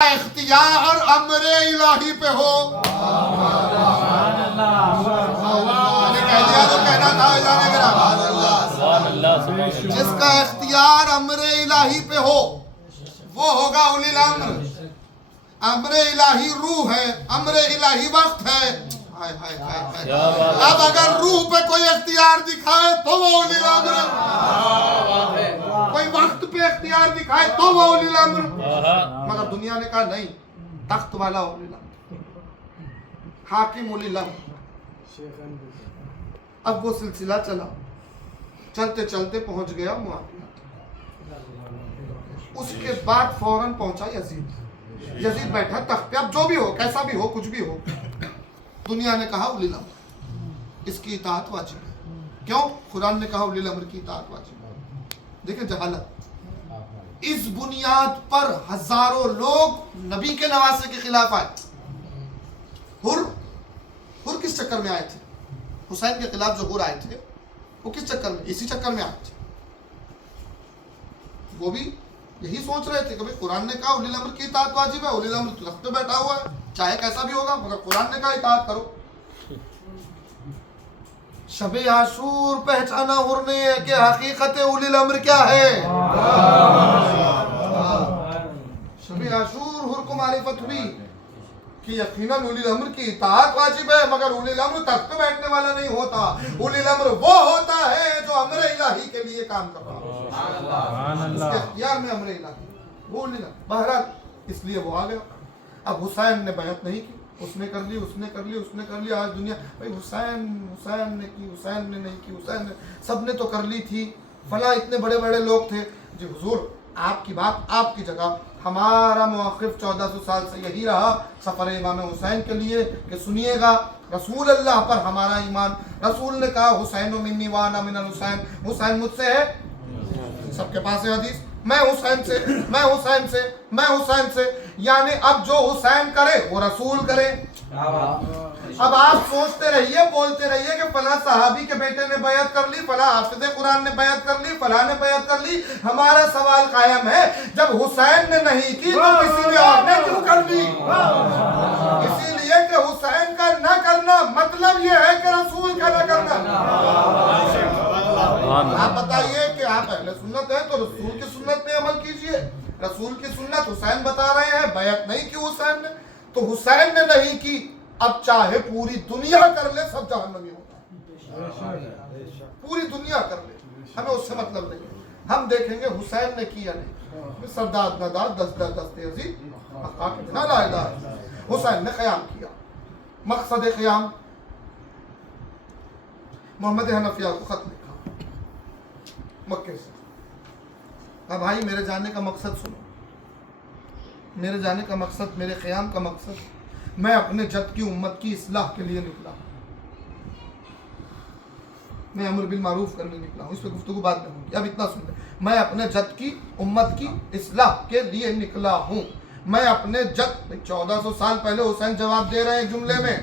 اختیار امر الہی پہ ہو. میں نے کہہ دیا جو کہنا تھا جانے میرا. جس کا اختیار امر الہی پہ ہو وہ ہوگا اولی الامر. امر الہی روح ہے, امر الہی وقت ہے. اب اگر روح پہ کوئی اختیار دکھائے تو وہ اولی الامر ہے, کوئی وقت پہ اختیار دکھائے تو وہ اولی الامر. مگر دنیا نے کہا نہیں, تخت والا اولی الامر, حاکم اولی الامر. اب وہ سلسلہ چلا, چلتے چلتے پہنچ گیا معاویہ. اس کے بعد فوراً پہنچا یزید. یزید بیٹھا تخت پہ. اب جو بھی ہو, کیسا بھی ہو, کچھ بھی ہو, دنیا نے کہا اولی الامر, اس کی اطاعت واجب ہے. کیوں؟ قرآن نے کہا اولی الامر کی اطاعت واجب ہے. دیکھیں جہالت. اس بنیاد پر ہزاروں لوگ نبی کے نواسے کے خلاف آئے. ہر کس چکر میں آئے تھے؟ حسین کے خلاف جو ہر آئے تھے وہ کس چکر میں؟ اسی چکر میں آئے تھے. وہ بھی یہی سوچ رہے تھے کہ قرآن نے کہا اولی الامر کی اطاعت واجب ہے, اولی الامر تخت پہ بیٹھا ہوا ہے, چاہے کیسا بھی ہوگا, مگر قرآن نے کہا اطاعت کرو. شب عاشور پہچانا ہر نے کہ حقیقت اولی الامر کیا ہے. شب عاشور ہر کو معرفت ہوئی کہ یقیناً اولی الامر کی اطاعت واجب ہے, مگر اولی الامر تخت پہ بیٹھنے والا نہیں ہوتا. اولی الامر وہ ہوتا ہے جو امر الہی کے لیے کام کر رہا ہے. اس کے اختیار میں امر الہی وہ اولی الامر. بہرحال اس لیے وہ آ گیا. اب حسین نے بیعت نہیں کی, اس نے کر لی, اس نے کر لی, اس نے کر لی. آج دنیا بھائی حسین نے کی, حسین نے نہیں کی, حسین نے, سب نے تو کر لی تھی, فلاں اتنے بڑے بڑے لوگ تھے. جی حضور, آپ کی بات آپ کی جگہ. ہمارا موقف 1400 سال سے یہی رہا سفر امام حسین کے لیے کہ سنیے گا, رسول اللہ پر ہمارا ایمان. رسول نے کہا حسین منی وانا من الحسین, حسین مجھ سے ہے. سب کے پاس ہے حدیث, میں حسین سے, میں حسین سے, میں حسین سے. یعنی اب جو حسین کرے وہ رسول کرے. اب آپ سوچتے رہیے, بولتے رہیے کہ فلاں صحابی کے بیٹے نے بیعت کر لی, فلاں حافظ قرآن نے بیعت کر لی, فلاں نے بیعت کر لی. ہمارا سوال قائم ہے, جب حسین نے نہیں کی تو کسی نے اور نے کیوں کر لی؟ اسی لیے کہ حسین کا نہ کرنا مطلب یہ ہے کہ رسول کا نہ کرنا. آپ بتائیے کہ آپ اہل سنت ہیں تو رسول کی سنت پہ عمل کیجئے. رسول کی سنت حسین بتا رہے ہیں, بیعت نہیں کی حسین نے, تو حسین نے نہیں کی. اب چاہے پوری دنیا کر لے, سب جہنمی ہوگا. پوری دنیا کر لے, ہمیں اس سے مطلب نہیں. ہم دیکھیں گے حسین نے کیا نہیں. سرداد نداد دست عزیز نہ لا الہ. حسین نے قیام کیا. مقصد قیام محمد حنفیہ کو خط لکھا مکے سے. اب بھائی میرے جانے کا مقصد سنو, میرے جانے کا مقصد, میرے قیام کا مقصد, میں اپنے جد کی امت کی اصلاح کے لیے نکلا ہوں. میں امر بالمعروف کرنے نکلا ہوں, اس پہ گفتگو بعد میں ہوگی. اب اتنا سن لیں, میں اپنے جد کی امت کی اصلاح کے لیے نکلا ہوں. میں اپنے جد, 1400 سال پہلے حسین جواب دے رہے ہیں جملے میں.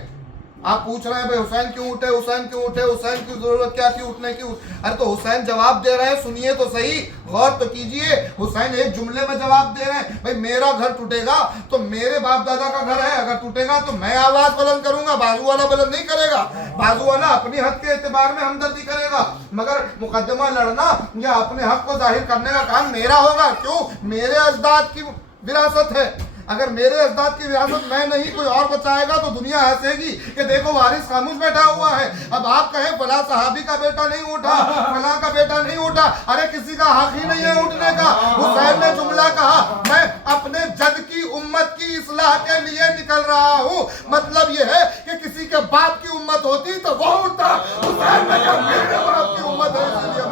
آپ پوچھ رہے ہیں بھائی حسین کیوں اٹھے, حسین کیوں اٹھے, حسین کی ضرورت کیا تھی اٹھنے کی. ارے تو حسین جواب دے رہے ہیں, سنیے تو صحیح, غور تو کیجئے. حسین ایک جملے میں جواب دے رہے ہیں, بھائی میرا گھر ٹوٹے گا تو میرے باپ دادا کا گھر ہے, اگر ٹوٹے گا تو میں آواز بلند کروں گا, بازو والا بلند نہیں کرے گا. بازو والا اپنی حق کے اعتبار میں ہمدردی کرے گا, مگر مقدمہ لڑنا یا اپنے حق کو ظاہر کرنے کا کام میرا ہوگا. کیوں؟ میرے اجداد کی وراثت ہے. اگر میرے اجداد کی وراثت میں نہیں کوئی اور بچائے گا تو دنیا ہنسے گی کہ دیکھو وارث خاموش بیٹھا ہوا ہے. اب آپ کہیں فلاں صحابی کا بیٹا نہیں اٹھا, فلاں کا بیٹا نہیں اٹھا, ارے کسی کا حق ہی نہیں ہے اٹھنے کا. حسین نے جملہ کہا, میں اپنے جد کی امت کی اصلاح کے لیے نکل رہا ہوں. مطلب یہ ہے کہ کسی کے باپ کی امت ہوتی تو وہ اٹھتا. حسین نے کہا میرے باپ کی امت ہے اس لیے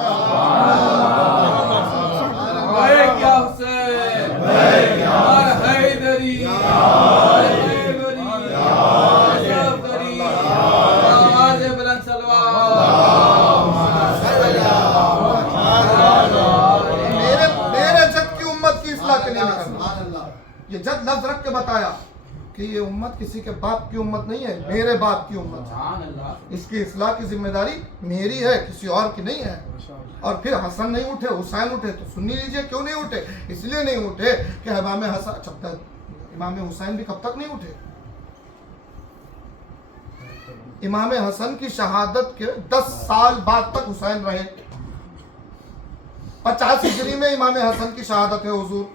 میں کیا حسین ہمارا حیدری آواز بلند میرے جد کی امت کی اصلاح کے لیے نکلنا. یہ جد لفظ رکھ کے بتایا کہ یہ امت کسی کے باپ کی امت نہیں ہے, میرے باپ کی امت ہے. اس کی اصلاح کی ذمہ داری میری ہے, کسی اور کی نہیں ہے. اور پھر حسن نہیں اٹھے, حسین اٹھے, تو سنی لیجئے کیوں نہیں اٹھے. اس لیے نہیں اٹھے کہ امام حسن, इमाम हुसैन भी कब तक नहीं उठे। इमाम हसन की शहादत के 10 साल बाद तक हुसैन रहे। 50 हिजरी में इमाम हसन की शहादत है हुजूर,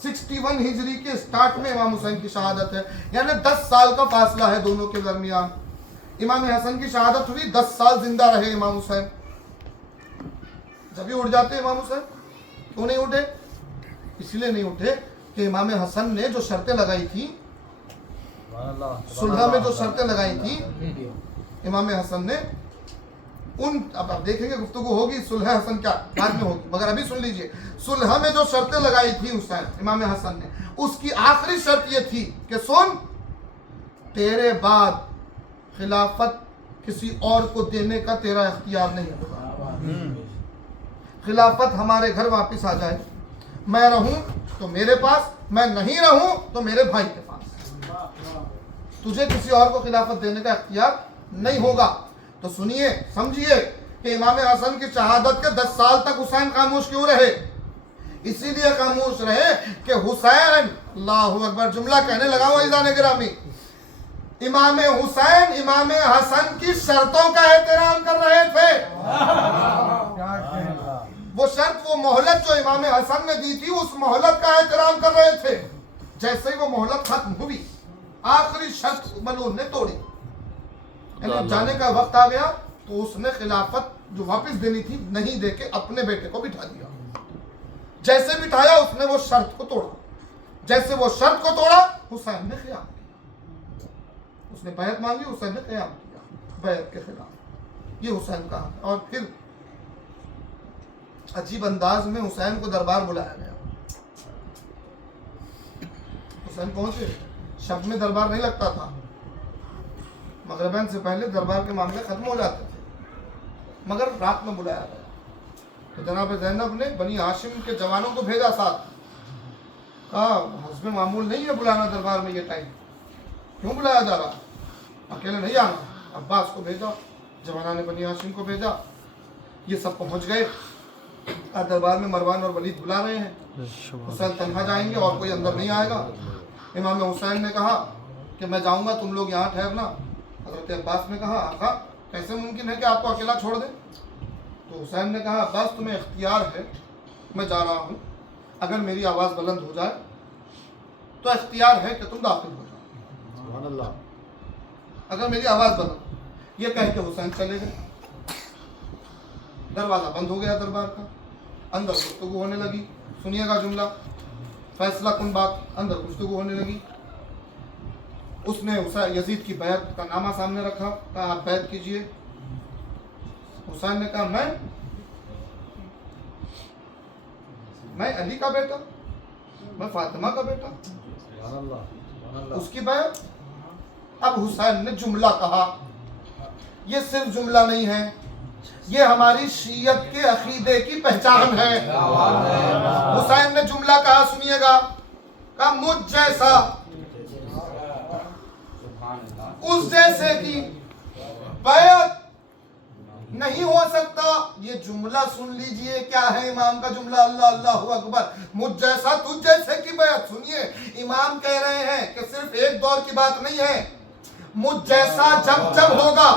61 हिजरी के स्टार्ट में इमाम हुसैन की शहादत है, यानी 10 साल का फासला है दोनों के दरमियान। इमाम हसन की शहादत हुई, 10 साल जिंदा रहे इमाम हुसैन, जब भी उठ जाते इमाम हुसैन। क्यों नहीं उठे? इसलिए नहीं उठे कि इमाम हसन ने जो शर्तें लगाई थी, सुलह में जो शर्तें लगाई थी इमाम हसन ने, उन अब आप देखेंगे गुफ्तगू होगी सुलह हसन क्या बाद में होगी, मगर अभी सुन लीजिए, सुलह में जो शर्तें लगाई थी हुसैन इमाम हसन ने, उसकी आखिरी शर्त ये थी कि सुन, तेरे बाद खिलाफत किसी और को देने का तेरा इख्तियार नहीं होगा। खिलाफत हमारे घर वापस आ जाए, मैं रहूं तो मेरे पास, मैं नहीं रहूं तो मेरे भाई के पास, तुझे किसी और को खिलाफत देने का इख्तियार नहीं होगा। तो सुनिए, समझिए कि इमाम हसन की शहादत के 10 साल तक हुसैन खामोश क्यों रहे? इसीलिए खामोश रहे कि हुसैन, अल्लाहु अकबर, जुमला कहने लगा हूं इज़ान गिरामी, इमाम हुसैन इमाम हसन की शर्तों का एहतराम कर रहे थे। वो शर्त, वो मोहलत जो इमाम हसन ने दी थी, उस मोहलत का एहतराम कर रहे थे। जैसे ही वो मोहलत खत्म हुई, आखिरी शर्त मलून ने तोड़ी, यानी जाने का वक्त आ गया, तो उसने खिलाफत जो वापस देनी थी नहीं देके अपने बेटे को बिठा दिया। जैसे बिठाया उसने वो शर्त को तोड़ा, जैसे वो शर्त को तोड़ा हुसैन ने क़याम किया, उसने बैत मांगी, हुसैन ने क़याम किया बैत के खिलाफ। ये हुसैन का। और फिर अजीब अंदाज में हुसैन को दरबार बुलाया गया। हुसैन पहुंचे, शब में दरबार नहीं लगता था, मगरिबैन से पहले दरबार के मामले खत्म हो जाते थे, मगर रात में बुलाया गया। तो जनाब ज़ैनब ने बनी हाशिम के जवानों को भेजा साथ, कहा हस्ब मामूल नहीं है बुलाना दरबार में ये टाइम, क्यों बुलाया जा रहा, अकेले नहीं आना। अब्बास को भेजा, जवाना ने बनी हाशिम को भेजा, ये सब पहुंच गए। दरबार में मरवान और वलीद बुला रहे हैं, हुसैन तन्हा जाएंगे और कोई अंदर नहीं आएगा। इमाम हुसैन ने कहा कि मैं जाऊंगा, तुम लोग यहाँ ठहरना। हज़रत अब्बास ने कहा आका कैसे मुमकिन है कि आपको अकेला छोड़ दें? तो हुसैन ने कहा अब्बास तुम्हें इख्तियार है, मैं जा रहा हूँ, अगर मेरी आवाज़ बुलंद हो जाए तो इख्तियार है कि तुम दाखिल हो जाओ, सुभान अल्लाह, अगर मेरी आवाज़ बुलंद। ये कह के हुसैन चले गए, दरवाज़ा बंद हो गया दरबार का, अंदर गुफ्तगू होने लगी। सुनिएगा जुमला, फैसला कुन बात, अंदर गुफ्तगू होने लगी। उसने यजीद की बैत का नामा सामने रखा, कहा आप बैत कीजिए। हुसैन ने कहा मैं अली का बेटा, मैं फातिमा का बेटा, उसकी बैत। अब हुसैन ने जुमला कहा, ये सिर्फ जुमला नहीं है, ये हमारी शीयत के अकीदे की पहचान है। हुसैन ने जुमला कहा, सुनिएगा, कहा मुझ जैसा, उस जैसे की बैत नहीं हो सकता। ये जुमला सुन लीजिए, क्या है इमाम का जुमला, अल्लाह अल्लाहु अकबर, मुझ जैसा तुझ जैसे की बैत। सुनिए, इमाम कह रहे हैं कि सिर्फ एक दौर की बात नहीं है, मुझ जैसा जब जब होगा,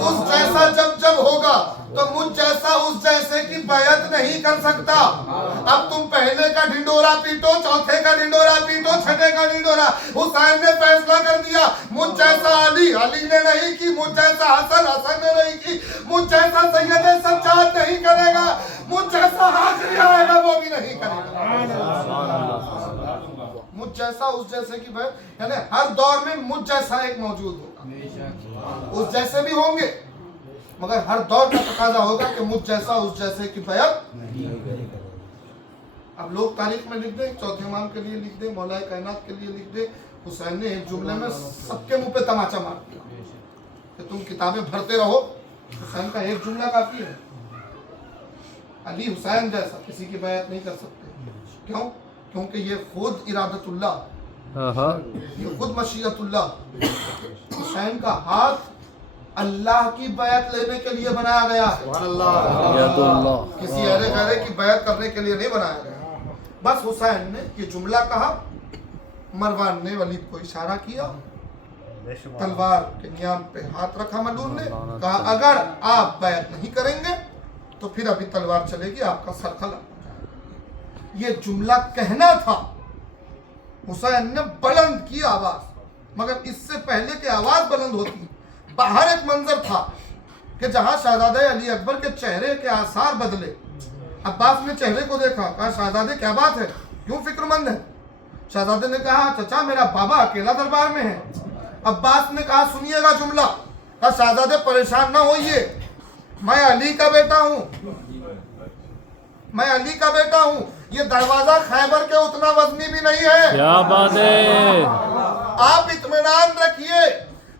उस जैसा जब जब होगा, तो मुझ जैसा उस जैसे की बैत नहीं कर सकता। अब तुम पहले का ढिंडोरा पीटो, चौथे का ढिंडोरा पीटो, छठे का ढिंडोरा, हुसैन ने फैसला कर दिया, मुझ जैसा अली, अली ने नहीं की, मुझ जैसा हसन, हसन ने नहीं की, मुझ जैसा सैयद सज्जाद नहीं करेगा, मुझ जैसा आखिरी आएगा वो भी नहीं करेगा। मुझ जैसा उस जैसे की बैत, यानी हर दौर में मुझ जैसा एक मौजूद होगा, उस जैसे भी होंगे, मगर हर दौर का तकाजा होगा कि मुझ जैसा उस जैसे की बैत नहीं। अब लोग तारीख में लिख दे, चौथे इमाम के लिए लिख दे, मौलाए कायनात के लिए लिख दे, हुसैन ने एक जुमले में सबके मुंह पे तमाचा मार दिया कि तुम किताबें भरते रहो, हुसैन का एक जुमला काफी है। अली हुसैन जैसा किसी की बैत नहीं कर सकते। क्यों? क्योंकि ये खुद इरादतुल्लाह, ये खुद मशीयतुल्लाह। हुसैन का हाथ अल्लाह की बैत लेने के लिए बनाया गया है, किसी अहले गैरे की बैत करने के लिए नहीं बनाया गया। बस हुसैन ने ये जुमला कहा, मरवान ने वलीद को इशारा किया, तलवार के नियाम पे हाथ रखा मलून ने, कहा अगर आप बैत नहीं करेंगे तो फिर अभी तलवार चलेगी, आपका सर खला। ये जुमला कहना था। हुसैन ने बुलंद की आवाज, मगर इससे पहले कि आवाज बुलंद होती, बाहर एक मंजर था कि जहां शहजादे अली अकबर के चेहरे के आसार बदले। अब्बास ने चेहरे को देखा, कहा शहजादे क्या बात है, क्यों फिक्रमंद है? शहजादे ने कहा चचा मेरा बाबा अकेला दरबार में है। अब्बास ने कहा सुनिएगा जुमला, कहा शहजादे परेशान ना होइए, मैं अली का बेटा हूं, मैं अली का बेटा हूं, ये दरवाजा खैबर के उतना वजनी भी नहीं है। क्या बात है। आप इत्मीनान रखिए,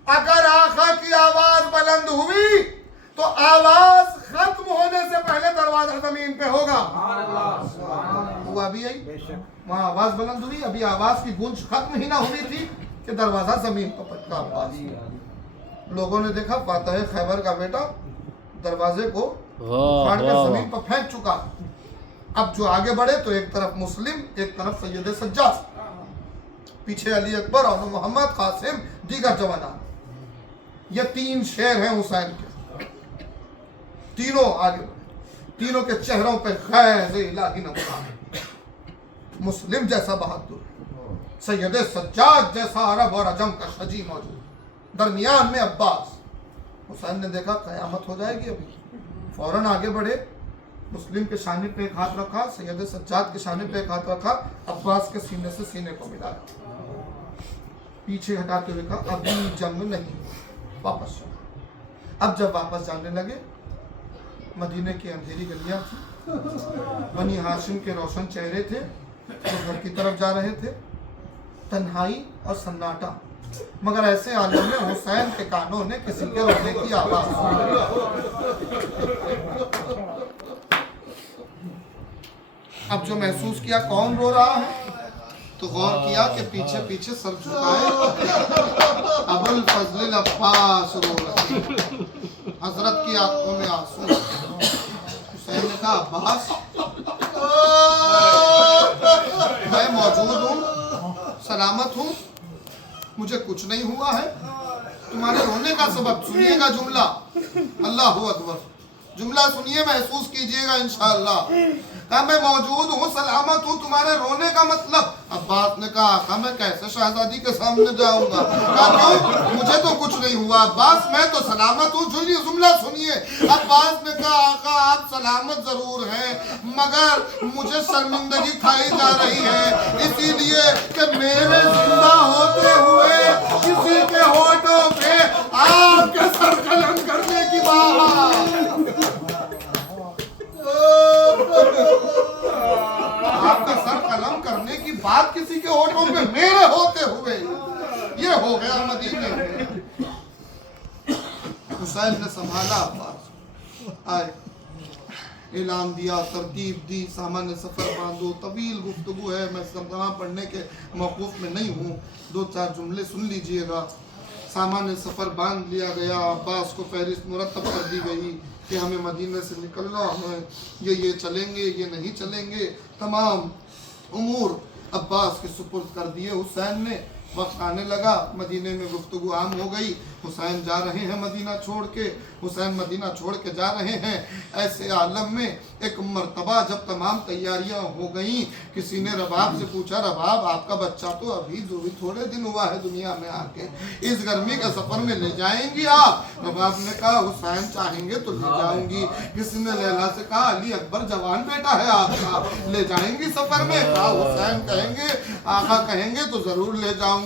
अगर आका की आवाज बुलंद हुई तो आवाज खत्म होने से पहले दरवाजा जमीन पे होगा। हुआ भी यही, वहां आवाज बुलंद हुई, अभी आवाज की गूंज खत्म ही ना हुई थी कि दरवाजा जमीन पर पटका। अब्बास लोगों ने देखा फातह खैबर का बेटा दरवाजे को उखाड़ कर जमीन पर फेंक चुका। अब जो आगे बढ़े तो एक तरफ मुस्लिम, एक तरफ सैयद सज्जाद, पीछे अली अकबर और मोहम्मद कासिम, दीगर जवान। ये तीन शेर हैं हुसैन के, तीनों आगे बढ़े, तीनों के चेहरों पे खैज़ इलाही नमूना है। मुस्लिम जैसा बहादुर, सैयद सज्जाद जैसा अरब और अजम का शजी मौजूद, दरमियान में अब्बास। हुसैन ने देखा कयामत हो जाएगी अभी, फौरन आगे बढ़े, मुस्लिम के शाने पे एक हाथ रखा, सैयद सज्जाद के शाने पे एक हाथ रखा, अब्बास के सीने से सीने को मिलाया, पीछे हटाते हुए कहा अभी जंग नहीं, वापस चलो। अब जब वापस जाने लगे, मदीने की अंधेरी गलियां थी, बनी हाशिम के रोशन चेहरे थे जो घर की तरफ जा रहे थे, तन्हाई और सन्नाटा, मगर ऐसे आलम में हुसैन के कानों ने किसी के रोने की आवाज सुनी। अब जो महसूस किया कौन रो रहा है, तो गौर किया कि पीछे पीछे सर झुकाए अबुल फजल अब्बास रो रहे, हजरत की आंखों में आंसू। हुसैन ने कहा अब्बास मैं मौजूद हूँ, सलामत हूँ, मुझे कुछ नहीं हुआ है, तुम्हारे रोने का सबब सुनिएगा जुमला, अल्लाहु अकबर, जुमला सुनिए, महसूस कीजिएगा इंशाअल्लाह। कहा मैं मौजूद हूँ, सलामत हूँ, तुम्हारे रोने का मतलब? अब्बास ने कहा आका मैं कैसे शहजादी के सामने जाऊंगा? कहा क्यों, मुझे तो कुछ नहीं हुआ अब्बास, मैं तो सलामत हूँ, जुमला सुनिए। अब्बास ने कहा आका आप सलामत जरूर हैं, मगर मुझे शर्मिंदगी खाई जा रही है, इसीलिए कि मेरे जिंदा होते हुए किसी के होठों पे आपके सर कलम करने की बात, आपका सर कलम करने की बात किसी के होठों पे मेरे होते हुए, ये हो गया मदीने में। हुसैन ने संभाला अब्बास, आए ऐलान दिया, तरतीब दी, सामान्य सफर बांधो, तवील गुफ्तगू है, मैं तमाम पढ़ने के मौकूफ में नहीं हूँ, दो चार जुमले सुन लीजिएगा। सामान्य सफर बांध लिया गया, अब्बास को फहरिस्त मुरतब कर दी गई कि हमें मदीने से निकलना है, ये चलेंगे, ये नहीं चलेंगे, तमाम उमूर अब्बास के सुपुर्द कर दिए हुसैन ने। वक्त आने लगा, मदीने में गुफ्तगू आम हो गई, हुसैन जा रहे हैं मदीना छोड़ के, हुसैन मदीना छोड़ के जा रहे हैं। ऐसे आलम में एक मर्तबा जब तमाम तैयारियां हो गईं, किसी ने रबाब से पूछा रबाब आपका बच्चा तो अभी थोड़े दिन हुआ है दुनिया में आके, इस गर्मी के सफर में ले जाएंगी आप? रबाब ने कहा हुसैन चाहेंगे तो ले जाऊंगी। किसी ने लैला से कहा अली अकबर जवान बेटा है आपका, ले जाएंगी सफर में? कहा हुसैन कहेंगे, आका कहेंगे तो जरूर ले जाऊंगी।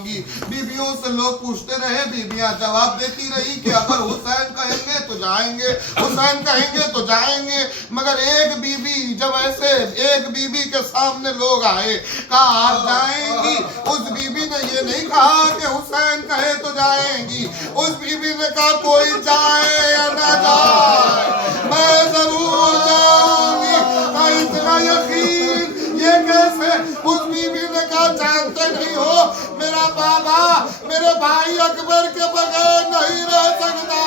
बीबियों से लोग पूछते रहे, बीबियां जवाब देती रही कि अगर हुसैन कहेंगे तो जाएंगे, हुसैन कहेंगे तो जाएंगे। मगर एक बीबी, जब ऐसे एक बीबी के सामने लोग आए, कहा आप जाएंगी? उस बीबी ने ये नहीं कहा कि हुसैन कहे तो जाएंगी, उस बीबी ने कहा कोई जाए या ना जाए मैं जरूर जाऊंगी। इतना यकीन ये कैसे? उस बीबी ने कहा जानते नहीं हो मेरा बाबा मेरे भाई अकबर के बगैर नहीं रह सकता,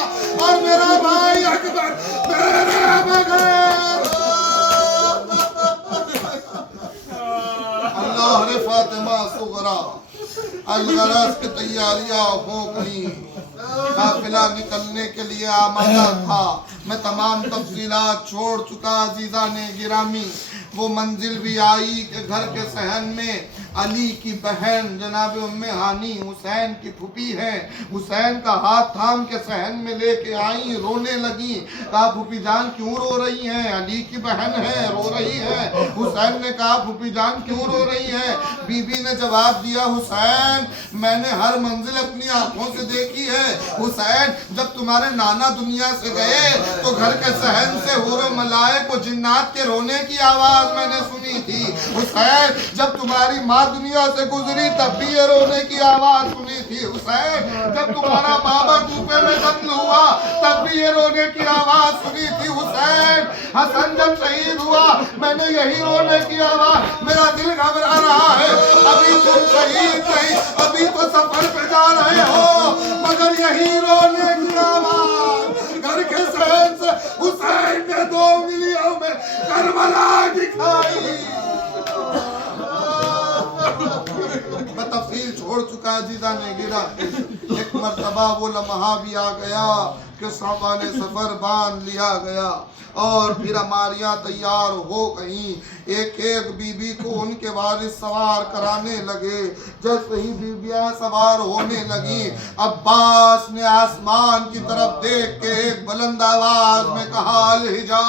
और मेरा भाई अकबर मेरे बगैर शहर फातिमा सुगरा अलगरस की तैयारियां हो गई। काफिला निकलने के लिए आमादा था। मैं तमाम तफसीलात छोड़ चुका अजीजा ने गिरामी। वो मंजिल भी आई कि घर के सहन में अली की बहन जनाब उम्मे हानी हुसैन की फूफी है, हुसैन का हाथ थाम के सहन में लेके आई, रोने लगी। कहा फूफी जान क्यों रो रही हैं? अली की बहन है, रो रही है। हुसैन ने कहा फूफी जान क्यों रो रही है? बीबी ने जवाब दिया हुसैन मैंने हर मंजिल अपनी आंखों से देखी है। हुसैन जब तुम्हारे नाना दुनिया से गए तो घर के सहन से हुर मलाइक को जिन्नात के रोने की आवाज मैंने सुनी थी। हुसैन जब तुम्हारी माँ दुनिया से गुजरी तब भी ये रोने की आवाज सुनी थी। हुसैन जब तुम्हारा बाबा कूफे में दफन हुआ तब भी ये रोने की आवाज सुनी थी। हुसैन हसन जब शहीद हुआ मैंने यही रोने की आवाज, मेरा दिल घबरा रहा है। अभी तुम शहीद नहीं, अभी तो सफर पे जा रहे हो, मगर यही रोने की आवाज घर के सहन से हुसैन ने 2 उंगलियों में करबला दिखाई। मैं तफसील छोड़ चुका अजीजा ने गिरा। एक मर्तबा वो लम्हा भी आ गया कि सामाने सफर बांध लिया गया और फिर हमारियां तैयार हो गई। एक एक बीबी को उनके वारिस सवार कराने लगे। जैसे ही बीबियां सवार होने लगी अब्बास ने आसमान की तरफ देख के एक बुलंद आवाज में कहा अलहिजा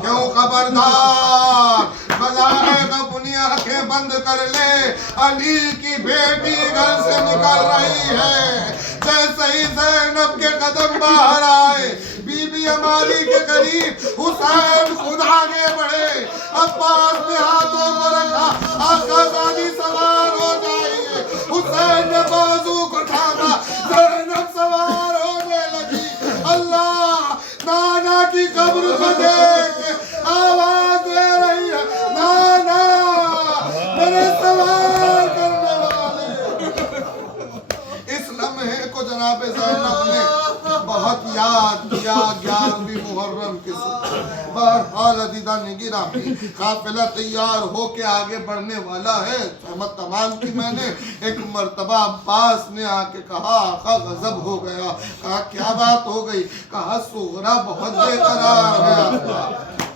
क्यों खबरदार बलाएगा अपनी आंखें बंद कर ले, अली की बेटी घर से निकल रही है। जैसे ही ज़ैनब के कदम बाहर आए बीबी हमारी के करीब हुसैन खुद आगे बढ़े, अब्बास ने हाथों को रखा आका दादी सवार हो जाइए। हुसैन ने बाजू को थामा, ज़ैनब सवार होने लगी। अल्लाह नाना की कब्र को देख आवाज दे रही है नाना मेरे सवार करने वाले। इस लम्हे को जनाब ज़ैनब ने बहुत याद किया 11वीं मुहर्रम के सुबह। बहरहाल अजीजा ने गिरामी काफिला तैयार हो के आगे बढ़ने वाला है। सहमत तमाम की मैंने। एक मर्तबा अब्बास ने आके कहा आका गजब हो गया। कहा क्या बात हो गई? कहा सुगरा बहुत बेकरार है आपका,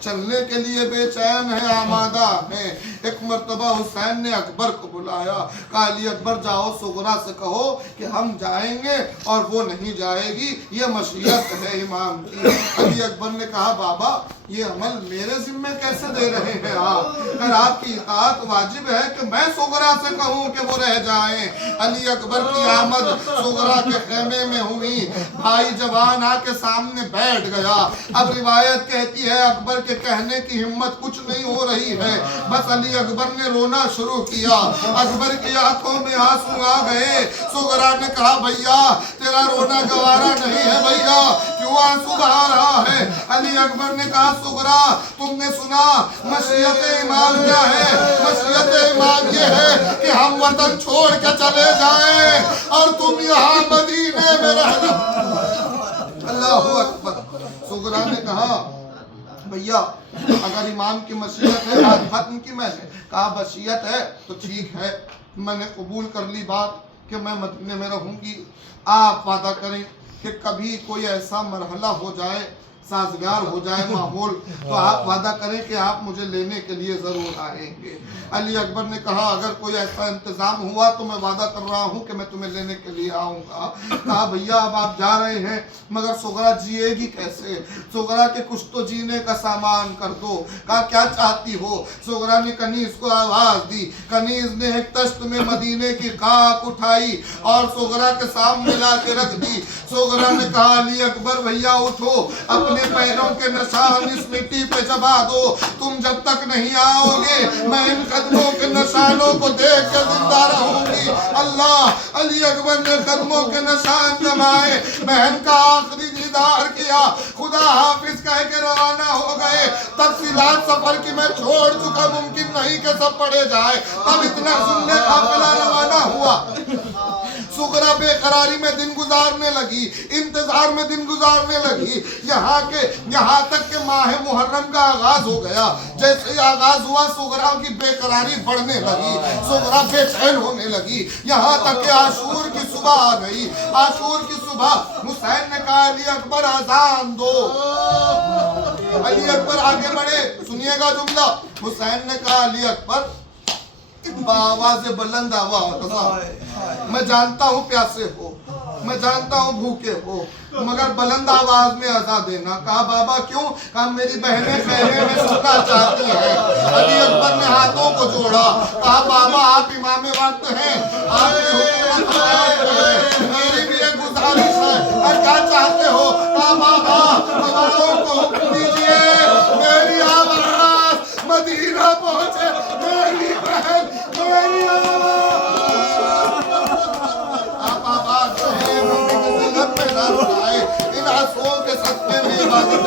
चलने के लिए बेचैन है, आमादा है। एक मर्तबा हुसैन ने अकबर को बुलाया। कहा अली अकबर जाओ सुगरा से कहो कि हम जाएंगे और वो नहीं जाएगी, ये मशीयत है इमाम की। अली अकबर ने कहा बाबा ये अमल मेरे जिम्मे कैसे दे रहे हैं आप? अगर आपकी इताअत वाजिब है कि मैं सुगरा से कहूँ कि वो रह जाएं। अली अकबर की आमद सुगरा के खेमे में हुई। भाई जवान आके सामने बैठ गया। अब रिवायत कहती है अकबर के कहने की हिम्मत कुछ नहीं हो रही है, बस अली अकबर ने रोना शुरू किया। अकबर की आंखों में आंसू आ गए। सुगरा ने कहा भैया तेरा रोना गवारा नहीं है भैया, क्यों आंसू बहा रहा है? अली अकबर ने कहा सुगरा तुमने सुना मशीयत इमाम क्या है? मशीयत इमाम ये है कि हम वतन छोड़ के चले जाएं और तुम यहाँ मदीने में रहना। अल्लाहु अकबर। सुगरा ने कहा भैया अगर इमाम की मशीयत है बात खत्म की। मैंने कहा मशीयत है तो ठीक है, मैंने कबूल कर ली बात कि मैं मदीने में रहूंगी। आप वादा करें कि कभी कोई ऐसा मरहला हो जाए, साजगार हो जाए माहौल, तो आप वादा करें कि आप मुझे लेने के लिए ज़रूर आएंगे। अली अकबर ने कहा अगर कोई ऐसा इंतज़ाम हुआ तो मैं वादा कर रहा हूँ कि मैं तुम्हें लेने के लिए आऊँगा। कहा भैया अब आप जा रहे हैं मगर सुगरा जिएगी कैसे? सुगरा के कुछ तो जीने का सामान कर दो। कहा क्या चाहती हो? सुगरा ने कनीज़ को आवाज़ दी। कनीज़ ने एक तश्त में मदीने की खाक उठाई और सुगरा के सामने ला के रख दी। सुगरा ने कहा अली अकबर भैया उठो, अपने पैरों के निशान इस मिट्टी पे जमा दो। तुम जब तक नहीं आओगे मैं इन कदमों के निशानों को देख के जिंदा रहूंगी। अल्लाह। अली अकबर ने कदमों के निशान जमाए, बहन का आखिरी दीदार किया, खुदा हाफिज कह के रवाना हो गए। तफसीलात सफर की मैं छोड़ चुका, मुमकिन नहीं कि सब पढ़े जाए। अब इतना सुनने काफिला रवाना हुआ। सुगरा बेकरारी में दिन गुजारने लगी, इंतजार में दिन गुजारने लगी, यहाँ तक कि माह मुहर्रम का आगाज हो गया। जैसे ही आगाज हुआ सुगरा की बेकरारी बढ़ने लगी, सुगरा बेचैन होने लगी, यहाँ तक कि आशूर की सुबह आ गई। आशूर की सुबह हुसैन ने कहा अली अकबर आजान दो। अली अकबर आगे बढ़े, सुनिएगा जुमला। हुसैन ने कहा अली अकबर, आवाज बुलंद आवाज, मैं जानता हूँ प्यासे हो, मैं जानता हूँ भूखे हो, मगर बुलंद आवाज में अज़ा देना। कहा बाबा क्यों? कहा मेरी बहनें खैमे में सोना चाहती हैं। अली अकबर ने हाथों को जोड़ा, कहा बाबा आप इमाम वक्त हैं, आपकी हुकूमत है, मेरी भी एक गुजारिश है, और क्या चाहते हो? कहा बाबा हमारों को हुक्म दीजिए मेरी आवाज मदीना पहुंचे, मेरी बहन मेरी आवाज। आप आवाज कहें मुझे पे ना रुलाए, इन आंसुओं के सदमे में इबादत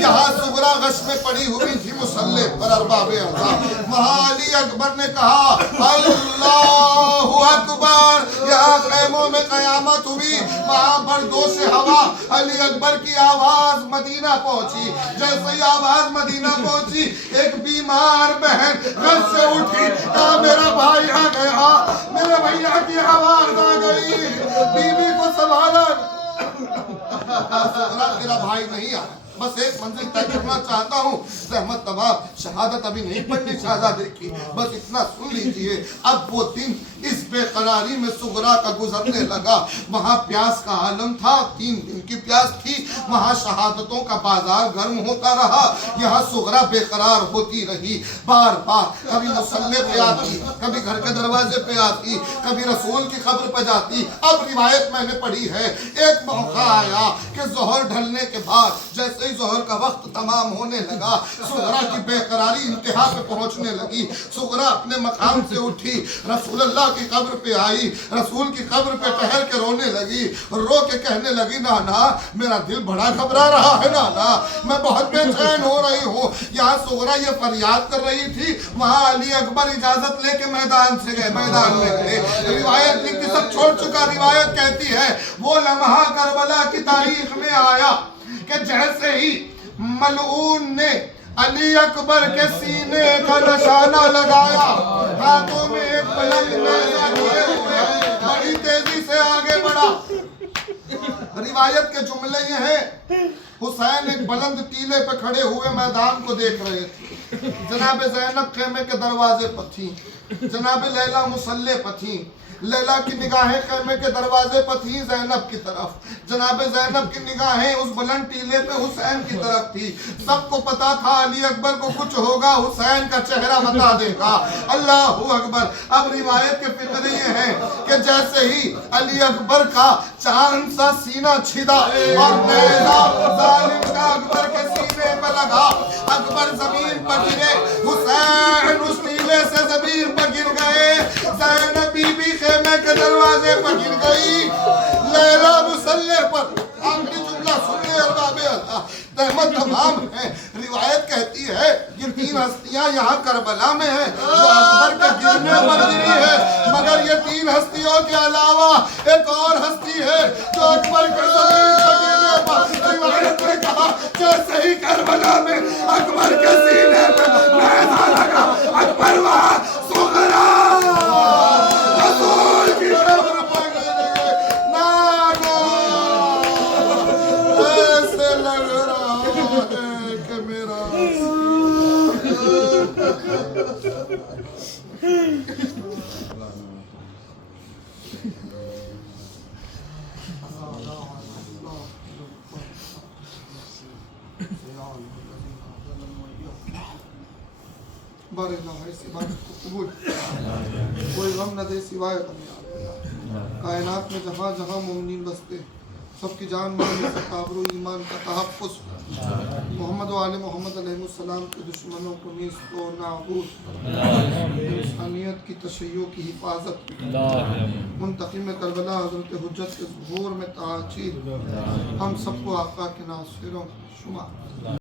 यहाँ सुगरा गश में पड़ी हुई थी मुसल्ले पर अरबाबे अल्लाह। वहाँ अली अकबर ने कहा अल्लाहु अकबर, यहाँ खैमों में कयामत हुई। वहाँ बरदोश हवा अली अकबर की आवाज मदीना पहुंची। जैसे ही आवाज मदीना पहुंची, एक बीमार बहन घर से उठी, कहा मेरा भाई आ गया, मेरे भैया की आवाज आ गई। बीबी को संभाला, तेरा भाई नहीं आया, बस एक मंजिल तय करना चाहता हूँ, रहमत तबाब शहादत अभी नहीं पढ़नी शहजादे की, बस इतना सुन लीजिए। अब वो दिन इस बेकरारी में सुगरा का गुजरने लगा। वहाँ प्यास का आलम था, 3 दिन की प्यास थी। वहाँ शहादतों का बाजार गर्म होता रहा, यहाँ सुगरा बेकरार होती रही। बार बार कभी मुसल्ले पे आती, कभी घर के दरवाजे पे आती, कभी रसूल की खबर पे जाती। अब रिवायत मैंने पढ़ी है, एक मौका आया कि जोहर ढलने के बाद जैसे जोहर का वक्त तमाम होने लगा, सुगरा की बेकरारी इंतहा पे पहुंचने लगी। सुगरा अपने मकाम से उठी, रसूल अल्लाह की कब्र पे आई, रसूल की कब्र पे ठहर के रोने लगी। रो के कहने लगी नाना मेरा दिल बड़ा घबरा रहा है, नाना मैं बहुत बेचैन हो रही हूँ। यहाँ सुगरा ये फरियाद कर रही थी, वहाँ अली अकबर इजाजत लेके मैदान से गए, मैदान में गए। रिवायत लिखती, सब छोड़ चुका, रिवायत कहती है वो लम्हा करबला की तारीख में आया कि जैसे ही मलऊन ने अली अकबर के सीने का निशाना लगाया, हाथों में एक बुलंद नेज़ा लिए हुए बड़ी तेजी से आगे बढ़ा। रिवायत के जुमले ये हैं, हुसैन एक बुलंद टीले पे खड़े हुए मैदान को देख रहे थे। जनाब ज़ैनब खेमे के दरवाजे पर थी, जनाब लैला मुसल्ले पर थी। लैला की निगाहें खैमे के दरवाजे पर थी ज़ैनब की तरफ, जनाब ज़ैनब की निगाहें उस बुलंद टीले पे हुसैन की तरफ थी। सबको पता था अली अकबर को कुछ होगा, हुसैन का चेहरा बता देगा। अल्लाहु अकबर। अब रिवायत के फिक्र ये है कि जैसे ही अली अकबर का चांद सा सीना छिदा और नेज़ा जालिम का अकबर के सीने पे लगा, अकबर जमीन पर गिरे, हुसैन उस टीले से जमीन पर गिर गए। ज़ैनब बीबी खेमे के दरवाजे पर गिर गई, लैला मुसल्ले पर। आखिरी जुमला सुनने अरबाबे अल्लाह, रहमत तमाम है। रिवायत कहती है ये 3 हस्तियां यहाँ करबला में है जो अकबर के गिरने पर गिरी है, मगर ये 3 हस्तियों के अलावा एक और हस्ती है जो अकबर के जमीन पर गिरने पर। रिवायत में कहा जैसे ही करबला में अकबर के सीने पे नेज़ा लगा, अकबर वहाँ सुगरा रसूल की कब्र पर गिरे। नाना ऐसे लग रहा है कि मेरा बारे ऐसी बात को कबूल, कोई गम न दे सिवाय कायनात में जहाँ जहाँ मुमनीन बसते सबकी जान मान में सकाबरो ईमान का तहफ़्फ़ुज़, मोहम्मद व आले मोहम्मद अलैहिस्सलाम के दुश्मनों को नीस्त और नाबूद, इंसानियत की तशय्यो की हिफाजत, मुंतक़िम करबला हज़रत हुज्जत के ज़ुहूर में ताजील, हम सबको आका के नासिरों शुमार।